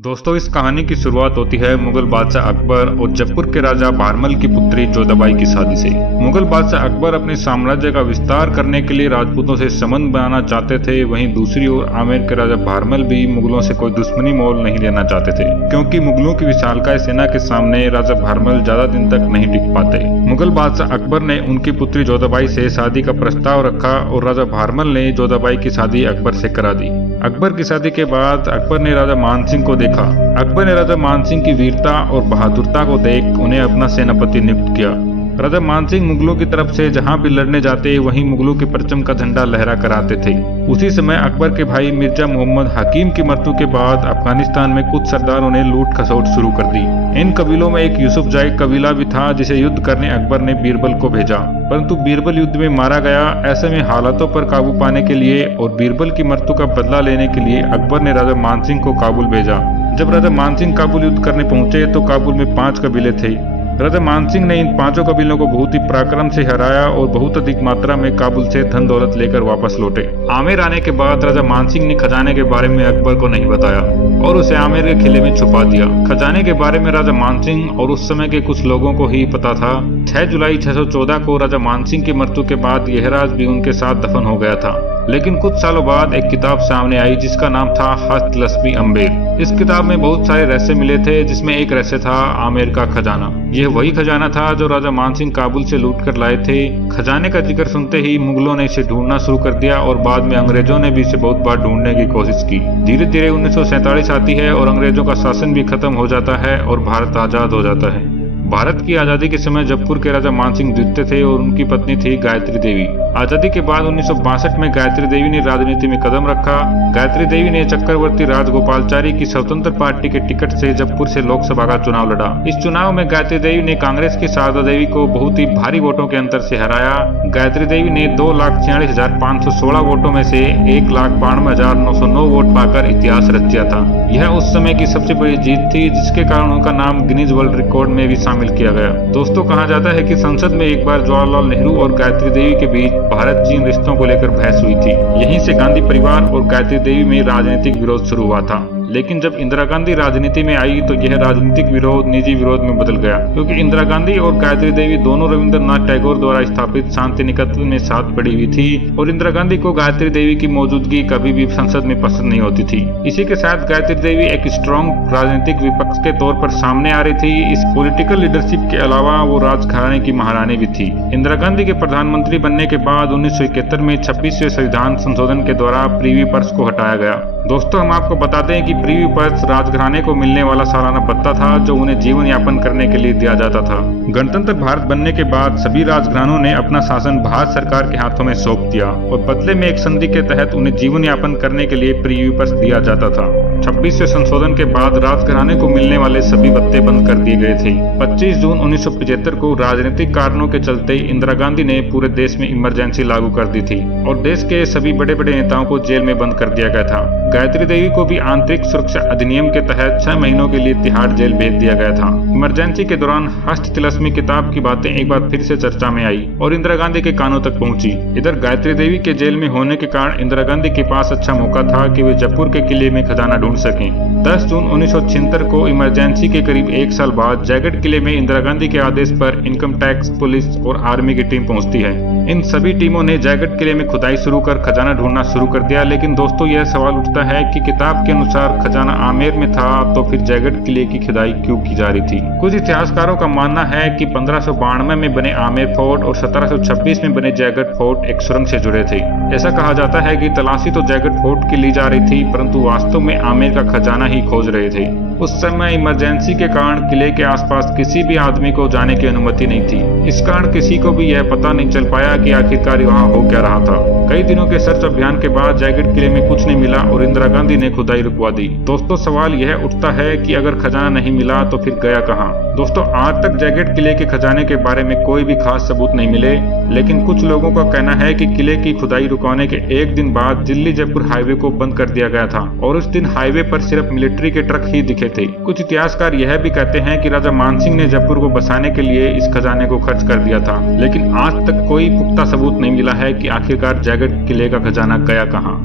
दोस्तों, इस कहानी की शुरुआत होती है मुगल बादशाह अकबर और जयपुर के राजा भारमल की पुत्री जोधाबाई की शादी से। मुगल बादशाह अकबर अपने साम्राज्य का विस्तार करने के लिए राजपूतों से संबंध बनाना चाहते थे। वहीं दूसरी ओर आमेर के राजा भारमल भी मुगलों से कोई दुश्मनी मोल नहीं लेना चाहते थे, क्योंकि मुगलों की विशालकाय सेना के सामने राजा भारमल ज्यादा दिन तक नहीं टिक पाते। मुगल बादशाह अकबर ने उनकी पुत्री जोधाबाई से शादी का प्रस्ताव रखा और राजा भारमल ने जोधाबाई की शादी अकबर से करा दी। अकबर की शादी के बाद अकबर ने राजा मानसिंह को देखा। अकबर ने राजा मानसिंह की वीरता और बहादुरता को देख उन्हें अपना सेनापति नियुक्त किया। राजा मानसिंह मुगलों की तरफ से जहां भी लड़ने जाते वहीं मुगलों के परचम का झंडा लहरा कर आते थे। उसी समय अकबर के भाई मिर्जा मोहम्मद हकीम की मृत्यु के बाद अफगानिस्तान में कुछ सरदारों ने लूट खसोट शुरू कर दी। इन कबीलों में एक यूसुफजाई कबीला भी था, जिसे युद्ध करने अकबर ने बीरबल को भेजा, परंतु बीरबल युद्ध में मारा गया। ऐसे में हालातों पर काबू पाने के लिए और बीरबल की मृत्यु का बदला लेने के लिए अकबर ने राजा मानसिंह को काबुल भेजा। जब राजा मानसिंह काबुल युद्ध करने पहुंचे तो काबुल में 5 कबीले थे। राजा मानसिंह ने इन 5 कबीलों को बहुत ही पराक्रम से हराया और बहुत अधिक मात्रा में काबुल से धन दौलत लेकर वापस लौटे। आमेर आने के बाद राजा मानसिंह ने खजाने के बारे में अकबर को नहीं बताया और उसे आमेर के किले में छुपा दिया। खजाने के बारे में राजा मानसिंह और उस समय के कुछ लोगों को ही पता था। 6 जुलाई 614 को राजा मानसिंह की मृत्यु के बाद यह राज भी उनके साथ दफन हो गया था। लेकिन कुछ सालों बाद एक किताब सामने आई जिसका नाम था हस्तलिस्मी अम्बेर। इस किताब में बहुत सारे रहस्य मिले थे, जिसमें एक रहस्य था आमेर का खजाना। यह वही खजाना था जो राजा मानसिंह काबुल से लूट कर लाए थे। खजाने का जिक्र सुनते ही मुगलों ने इसे ढूंढना शुरू कर दिया और बाद में अंग्रेजों ने भी इसे बहुत बार ढूंढने की कोशिश की। धीरे धीरे 1947 आती है और अंग्रेजों का शासन भी खत्म हो जाता है और भारत आजाद हो जाता है। भारत की आजादी के समय जयपुर के राजा मानसिंह द्वितीय थे और उनकी पत्नी थी गायत्री देवी। आजादी के बाद 1962 में गायत्री देवी ने राजनीति में कदम रखा। गायत्री देवी ने चक्रवर्ती राजगोपालचारी की स्वतंत्र पार्टी के टिकट से जयपुर से लोकसभा का चुनाव लड़ा। इस चुनाव में गायत्री देवी ने कांग्रेस की शारदा देवी को बहुत ही भारी वोटों के अंतर से हराया। गायत्री देवी ने 2,46,516 वोटों में से 1,92,909 वोट पाकर इतिहास रच दिया था। यह उस समय की सबसे बड़ी जीत थी, जिसके कारण उनका नाम गिनीज वर्ल्ड रिकॉर्ड में भी शामिल किया गया। दोस्तों, कहा जाता है कि संसद में एक बार जवाहरलाल नेहरू और गायत्री देवी के बीच भारत चीन रिश्तों को लेकर बहस हुई थी। यहीं से गांधी परिवार और गायत्री देवी में राजनीतिक विरोध शुरू हुआ था। लेकिन जब इंदिरा गांधी राजनीति में आई तो यह राजनीतिक विरोध निजी विरोध में बदल गया, क्योंकि इंदिरा गांधी और गायत्री देवी दोनों रविंद्रनाथ टैगोर द्वारा स्थापित शांति निकेतन में साथ पड़ी हुई थी और इंदिरा गांधी को गायत्री देवी की मौजूदगी कभी भी संसद में पसंद नहीं होती थी। इसी के साथ गायत्री देवी एक स्ट्रॉन्ग राजनीतिक विपक्ष के तौर पर सामने आ रही थी। इस पॉलिटिकल लीडरशिप के अलावा वो राजघराने की महारानी भी थी। इंदिरा गांधी के प्रधानमंत्री बनने के बाद 1971 में 26वें संविधान संशोधन के द्वारा प्रीवी पर्स को हटाया गया। दोस्तों, हम आपको बताते हैं कि प्रीवी पर्स राजघराने को मिलने वाला सालाना भत्ता था, जो उन्हें जीवन यापन करने के लिए दिया जाता था। गणतंत्र भारत बनने के बाद सभी राजघरानों ने अपना शासन भारत सरकार के हाथों में सौंप दिया और बदले में एक संधि के तहत उन्हें जीवन यापन करने के लिए प्रीवी पर्स दिया जाता था। 26वें संशोधन के बाद राजघराने को मिलने वाले सभी भत्ते बंद कर दिए गए थे। 25 जून 1975 को राजनीतिक कारणों के चलते इंदिरा गांधी ने पूरे देश में इमरजेंसी लागू कर दी थी और देश के सभी बड़े बड़े नेताओं को जेल में बंद कर दिया गया था। गायत्री देवी को भी आंतरिक सुरक्षा अधिनियम के तहत 6 महीनों के लिए तिहाड़ जेल भेज दिया गया था। इमरजेंसी के दौरान हस्तलिस्मी किताब की बातें एक बार फिर से चर्चा में आई और इंदिरा गांधी के कानों तक पहुंची। इधर गायत्री देवी के जेल में होने के कारण इंदिरा गांधी के पास अच्छा मौका था कि वे जयपुर के किले में खजाना ढूंढ सकें। 10 जून 1976 को इमरजेंसी के करीब 1 साल बाद जयगढ़ किले में इंदिरा गांधी के आदेश पर इनकम टैक्स, पुलिस और आर्मी की टीम पहुंचती है। इन सभी टीमों ने जयगढ़ किले में खुदाई शुरू कर खजाना ढूंढना शुरू कर दिया। लेकिन दोस्तों, यह सवाल उठता है कि किताब के अनुसार खजाना आमेर में था, तो फिर जयगढ़ किले की खुदाई क्यों की जा रही थी? कुछ इतिहासकारों का मानना है कि 1592 में बने आमेर फोर्ट और 1726 में बने जयगढ़ फोर्ट एक सुरंग से जुड़े थे। ऐसा कहा जाता है कि तलाशी तो जयगढ़ फोर्ट की ली जा रही थी, परंतु वास्तव में आमेर का खजाना ही खोज रहे थे। उस समय इमरजेंसी के कारण किले के आसपास किसी भी आदमी को जाने की अनुमति नहीं थी। इस कारण किसी को भी यह पता नहीं चल पाया कि आखिरकार वहाँ हो क्या रहा था। कई दिनों के सर्च अभियान के बाद जयगढ़ किले में कुछ नहीं मिला और इंदिरा गांधी ने खुदाई रुकवा दी। दोस्तों, सवाल यह उठता है कि अगर खजाना नहीं मिला तो फिर गया कहाँ? दोस्तों, आज तक जयगढ़ किले के खजाने के बारे में कोई भी खास सबूत नहीं मिले, लेकिन कुछ लोगों का कहना है कि किले की खुदाई रुकवाने के एक दिन बाद दिल्ली जयपुर हाईवे को बंद कर दिया गया था और उस दिन हाईवे पर सिर्फ मिलिट्री के ट्रक ही दिखे थे। कुछ इतिहासकार यह भी कहते हैं कि राजा मानसिंह ने जयपुर को बसाने के लिए इस खजाने को खर्च कर दिया था, लेकिन आज तक कोई पुख्ता सबूत नहीं मिला है कि आखिरकार जयगढ़ किले का खजाना गया कहाँ।